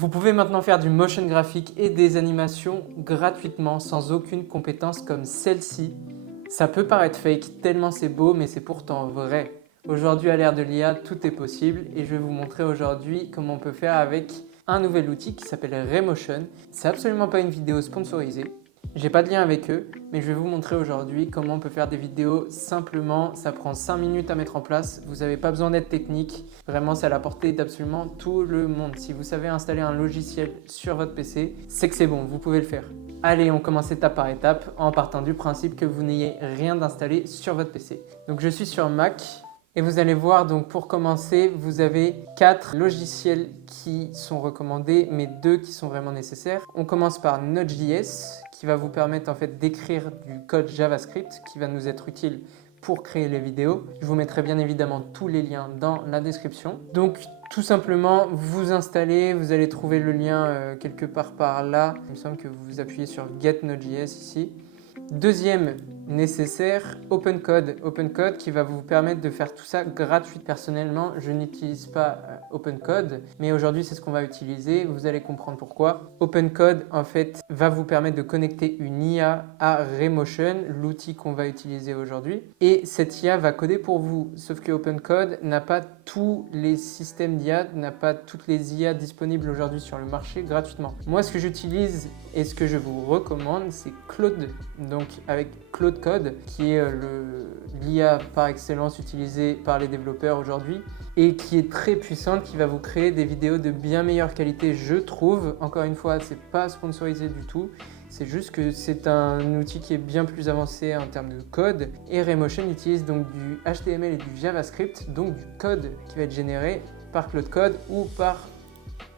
Vous pouvez maintenant faire du motion graphique et des animations gratuitement sans aucune compétence comme celle-ci. Ça peut paraître fake tellement c'est beau, mais c'est pourtant vrai. Aujourd'hui, à l'ère de l'IA, tout est possible et je vais vous montrer aujourd'hui comment on peut faire avec un nouvel outil qui s'appelle Raymotion. C'est absolument pas une vidéo sponsorisée. J'ai pas de lien avec eux, mais je vais vous montrer aujourd'hui comment on peut faire des vidéos simplement. Ça prend 5 minutes à mettre en place. Vous n'avez pas besoin d'être technique. Vraiment, c'est à la portée d'absolument tout le monde. Si vous savez installer un logiciel sur votre PC, c'est que c'est bon, vous pouvez le faire. Allez, on commence étape par étape en partant du principe que vous n'ayez rien d'installé sur votre PC. Donc je suis sur Mac. Et vous allez voir, donc pour commencer, vous avez 4 logiciels qui sont recommandés, mais 2 qui sont vraiment nécessaires. On commence par Node.js, qui va vous permettre en fait d'écrire du code JavaScript, qui va nous être utile pour créer les vidéos. Je vous mettrai bien évidemment tous les liens dans la description. Donc tout simplement, vous installez, vous allez trouver le lien quelque part par là. Il me semble que vous appuyez sur Get Node.js ici. Deuxième nécessaire, OpenCode. OpenCode qui va vous permettre de faire tout ça gratuit. Personnellement, je n'utilise pas OpenCode, mais aujourd'hui c'est ce qu'on va utiliser. Vous allez comprendre pourquoi. OpenCode en fait va vous permettre de connecter une IA à Raymotion, l'outil qu'on va utiliser aujourd'hui. Et cette IA va coder pour vous. Sauf que OpenCode n'a pas tous les systèmes d'IA, n'a pas toutes les IA disponibles aujourd'hui sur le marché gratuitement. Moi, ce que j'utilise et ce que je vous recommande, c'est Claude. Donc avec Claude Code, qui est l'IA par excellence utilisée par les développeurs aujourd'hui et qui est très puissante, qui va vous créer des vidéos de bien meilleure qualité, je trouve. Encore une fois, c'est pas sponsorisé du tout. C'est juste que c'est un outil qui est bien plus avancé en termes de code. Et Raymotion utilise donc du HTML et du JavaScript, donc du code qui va être généré par Claude Code ou par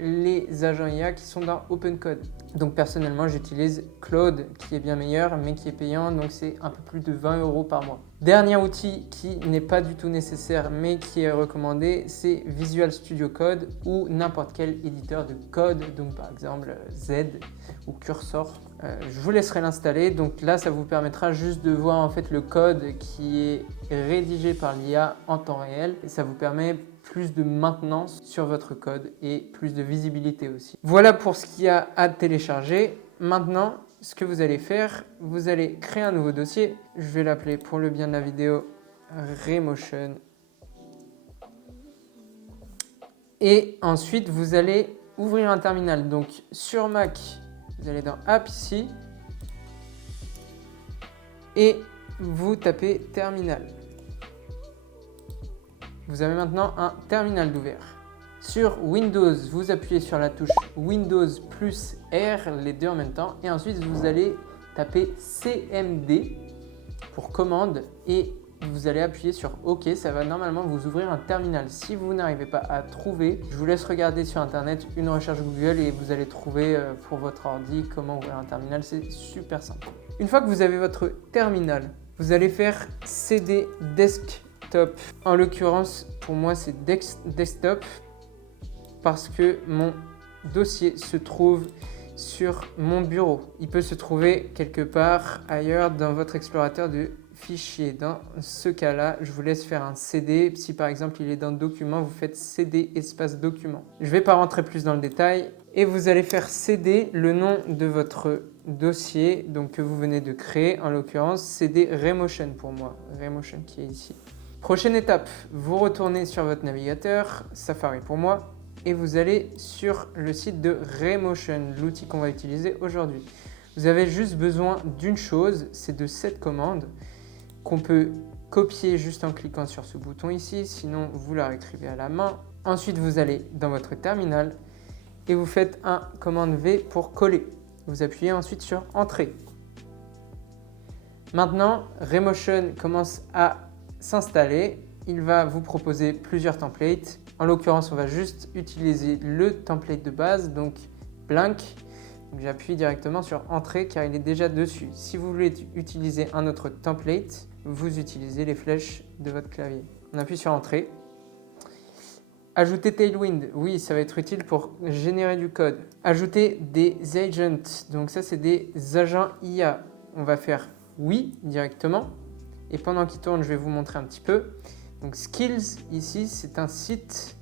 les agents IA qui sont dans OpenCode. Donc personnellement, j'utilise Claude qui est bien meilleur mais qui est payant, donc c'est un peu plus de 20 € par mois. Dernier outil qui n'est pas du tout nécessaire mais qui est recommandé, c'est Visual Studio Code ou n'importe quel éditeur de code, donc par exemple Z ou Cursor. Je vous laisserai l'installer, donc là ça vous permettra juste de voir en fait le code qui est rédigé par l'IA en temps réel et ça vous permet plus de maintenance sur votre code et plus de visibilité aussi. Voilà pour ce qu'il y a à télécharger. Maintenant, ce que vous allez faire, vous allez créer un nouveau dossier. Je vais l'appeler pour le bien de la vidéo Raymotion. Et ensuite, vous allez ouvrir un terminal. Donc sur Mac, vous allez dans App ici et vous tapez terminal. Vous avez maintenant un terminal d'ouvert. Sur Windows, vous appuyez sur la touche Windows plus R, les deux en même temps, et ensuite vous allez taper CMD pour commande et vous allez appuyer sur OK, ça va normalement vous ouvrir un terminal. Si vous n'arrivez pas à trouver, je vous laisse regarder sur internet une recherche Google et vous allez trouver pour votre ordi comment ouvrir un terminal, c'est super simple. Une fois que vous avez votre terminal, vous allez faire CD Desktop. En l'occurrence, pour moi, c'est desktop parce que mon dossier se trouve sur mon bureau. Il peut se trouver quelque part ailleurs dans votre explorateur de fichiers. Dans ce cas-là, je vous laisse faire un CD. Si par exemple, il est dans Documents, vous faites CD espace Document. Je ne vais pas rentrer plus dans le détail et vous allez faire CD le nom de votre dossier donc que vous venez de créer. En l'occurrence, CD Raymotion pour moi. Raymotion qui est ici. Prochaine étape, vous retournez sur votre navigateur, Safari pour moi, et vous allez sur le site de Raymotion, l'outil qu'on va utiliser aujourd'hui. Vous avez juste besoin d'une chose, c'est de cette commande qu'on peut copier juste en cliquant sur ce bouton ici, sinon vous la réécrivez à la main. Ensuite, vous allez dans votre terminal et vous faites un commande V pour coller. Vous appuyez ensuite sur Entrée. Maintenant, Raymotion commence à s'installer, il va vous proposer plusieurs templates. En l'occurrence, on va juste utiliser le template de base, donc blank. J'appuie directement sur Entrée car il est déjà dessus. Si vous voulez utiliser un autre template, vous utilisez les flèches de votre clavier. On appuie sur Entrée. Ajouter Tailwind, oui, ça va être utile pour générer du code. Ajouter des agents, donc ça c'est des agents IA. On va faire oui directement. Et pendant qu'il tourne, je vais vous montrer un petit peu. Donc Skills, ici, c'est un site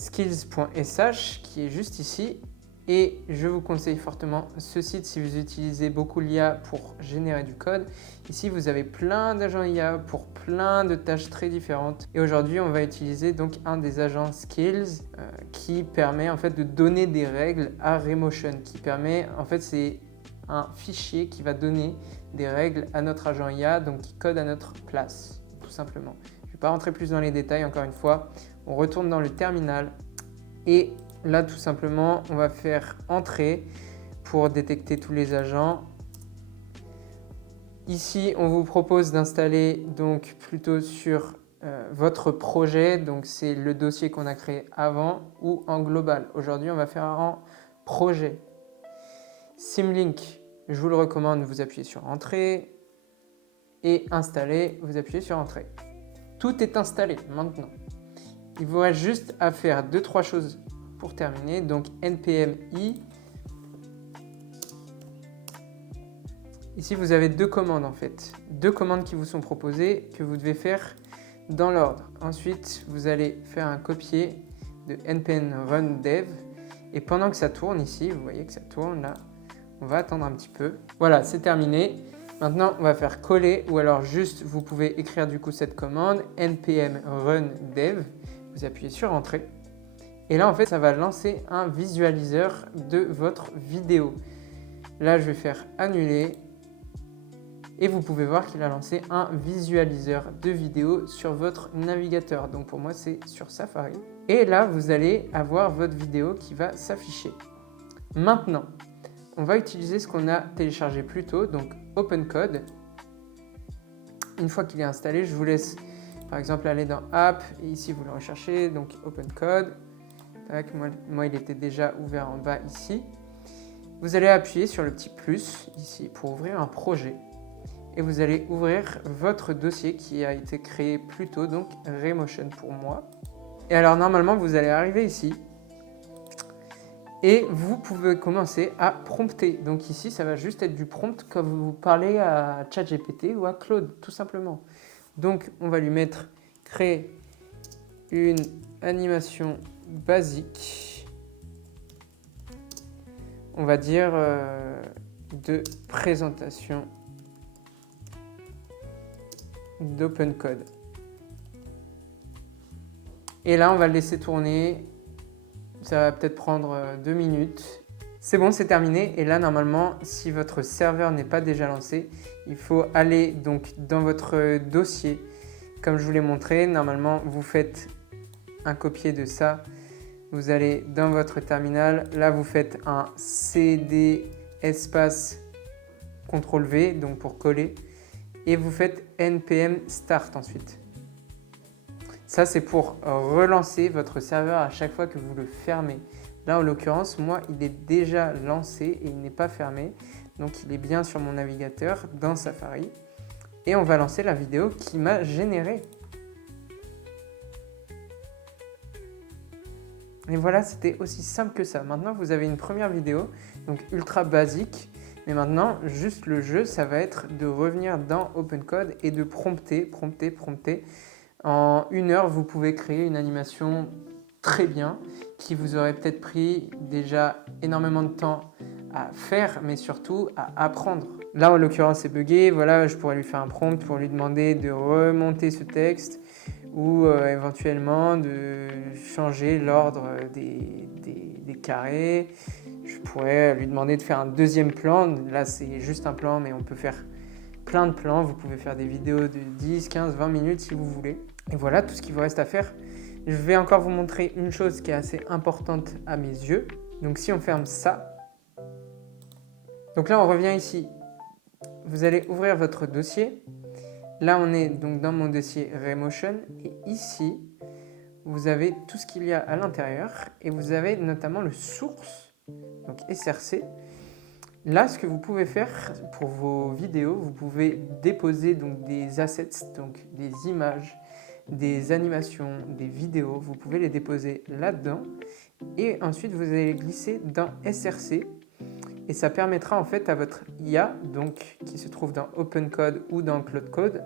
skills.sh qui est juste ici. Et je vous conseille fortement ce site si vous utilisez beaucoup l'IA pour générer du code. Ici, vous avez plein d'agents IA pour plein de tâches très différentes. Et aujourd'hui, on va utiliser donc un des agents Skills qui permet en fait de donner des règles à Raymotion. C'est un fichier qui va donner des règles à notre agent IA, donc qui code à notre place, tout simplement. Je ne vais pas rentrer plus dans les détails, encore une fois. On retourne dans le terminal et là, tout simplement, on va faire entrer pour détecter tous les agents. Ici, on vous propose d'installer donc plutôt sur votre projet. Donc, c'est le dossier qu'on a créé avant ou en global. Aujourd'hui, on va faire en projet. Symlink, je vous le recommande, vous appuyez sur Entrée et Installer, vous appuyez sur Entrée. Tout est installé maintenant. Il vous reste juste à faire 2-3 choses pour terminer, donc npm i. Ici, vous avez deux commandes en fait. Deux commandes qui vous sont proposées que vous devez faire dans l'ordre. Ensuite, vous allez faire un copier de npm run dev. Et pendant que ça tourne ici, vous voyez que ça tourne là, on va attendre un petit peu. Voilà, c'est terminé. Maintenant, on va faire coller ou alors juste, vous pouvez écrire du coup cette commande npm run dev. Vous appuyez sur Entrée. Et là, en fait, ça va lancer un visualiseur de votre vidéo. Là, je vais faire annuler. Et vous pouvez voir qu'il a lancé un visualiseur de vidéo sur votre navigateur. Donc pour moi, c'est sur Safari. Et là, vous allez avoir votre vidéo qui va s'afficher. Maintenant, on va utiliser ce qu'on a téléchargé plus tôt, donc OpenCode. Une fois qu'il est installé, je vous laisse par exemple aller dans App. Et ici, vous le recherchez, donc OpenCode. Moi, il était déjà ouvert en bas ici. Vous allez appuyer sur le petit plus ici pour ouvrir un projet. Et vous allez ouvrir votre dossier qui a été créé plus tôt, donc Raymotion pour moi. Et alors normalement, vous allez arriver ici et vous pouvez commencer à prompter. Donc ici, ça va juste être du prompt quand vous parlez à ChatGPT ou à Claude, tout simplement. Donc on va lui mettre créer une animation basique, on va dire de présentation d'OpenCode. Et là, on va le laisser tourner. Ça va peut-être prendre 2 minutes. C'est bon, c'est terminé. Et là, normalement, si votre serveur n'est pas déjà lancé, il faut aller donc dans votre dossier. Comme je vous l'ai montré, normalement, vous faites un copier de ça. Vous allez dans votre terminal. Là, vous faites un CD espace CTRL V, donc pour coller. Et vous faites npm start ensuite. Ça, c'est pour relancer votre serveur à chaque fois que vous le fermez. Là, en l'occurrence, moi, il est déjà lancé et il n'est pas fermé. Donc, il est bien sur mon navigateur dans Safari. Et on va lancer la vidéo qui m'a généré. Et voilà, c'était aussi simple que ça. Maintenant, vous avez une première vidéo, donc ultra basique. Mais maintenant, juste le jeu, ça va être de revenir dans OpenCode et de prompter. En 1 heure, vous pouvez créer une animation très bien qui vous aurait peut-être pris déjà énormément de temps à faire, mais surtout à apprendre. Là, en l'occurrence, c'est buggé. Voilà, je pourrais lui faire un prompt pour lui demander de remonter ce texte ou éventuellement de changer l'ordre des carrés. Je pourrais lui demander de faire un deuxième plan. Là, c'est juste un plan, mais on peut faire plein de plans. Vous pouvez faire des vidéos de 10, 15, 20 minutes si vous voulez. Et voilà tout ce qu'il vous reste à faire. Je vais encore vous montrer une chose qui est assez importante à mes yeux. Donc si on ferme ça, donc là on revient ici. Vous allez ouvrir votre dossier. Là on est donc dans mon dossier Raymotion et ici vous avez tout ce qu'il y a à l'intérieur et vous avez notamment le source, donc SRC. Là, ce que vous pouvez faire pour vos vidéos, vous pouvez déposer donc des assets, donc des images, des animations, des vidéos. Vous pouvez les déposer là-dedans et ensuite vous allez glisser dans SRC et ça permettra en fait à votre IA, donc qui se trouve dans OpenCode ou dans Claude Code,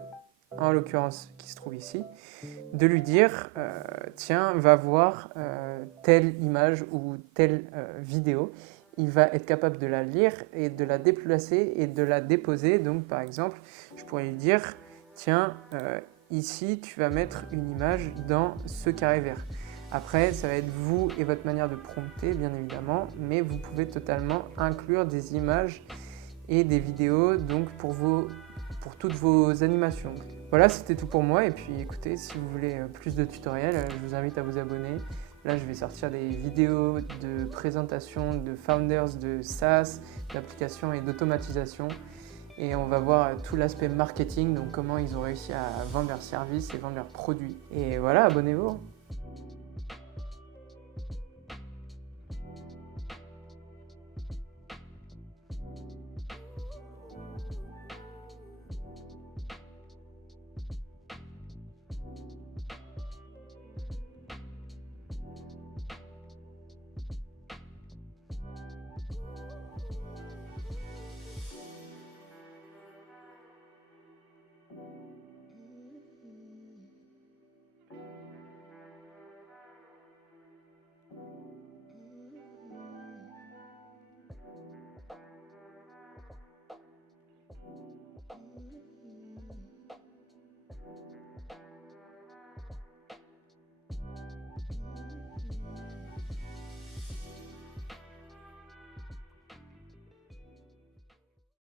en l'occurrence qui se trouve ici, de lui dire tiens, va voir telle image ou telle vidéo. Il va être capable de la lire et de la déplacer et de la déposer. Donc par exemple, je pourrais lui dire tiens, ici tu vas mettre une image dans ce carré vert. Après, ça va être vous et votre manière de prompter, bien évidemment, mais vous pouvez totalement inclure des images et des vidéos donc pour toutes vos animations. Voilà, c'était tout pour moi. Et puis écoutez, si vous voulez plus de tutoriels, je vous invite à vous abonner. Là, je vais sortir des vidéos de présentation de founders de SaaS, d'applications et d'automatisation. Et on va voir tout l'aspect marketing, donc comment ils ont réussi à vendre leurs services et vendre leurs produits. Et voilà, abonnez-vous.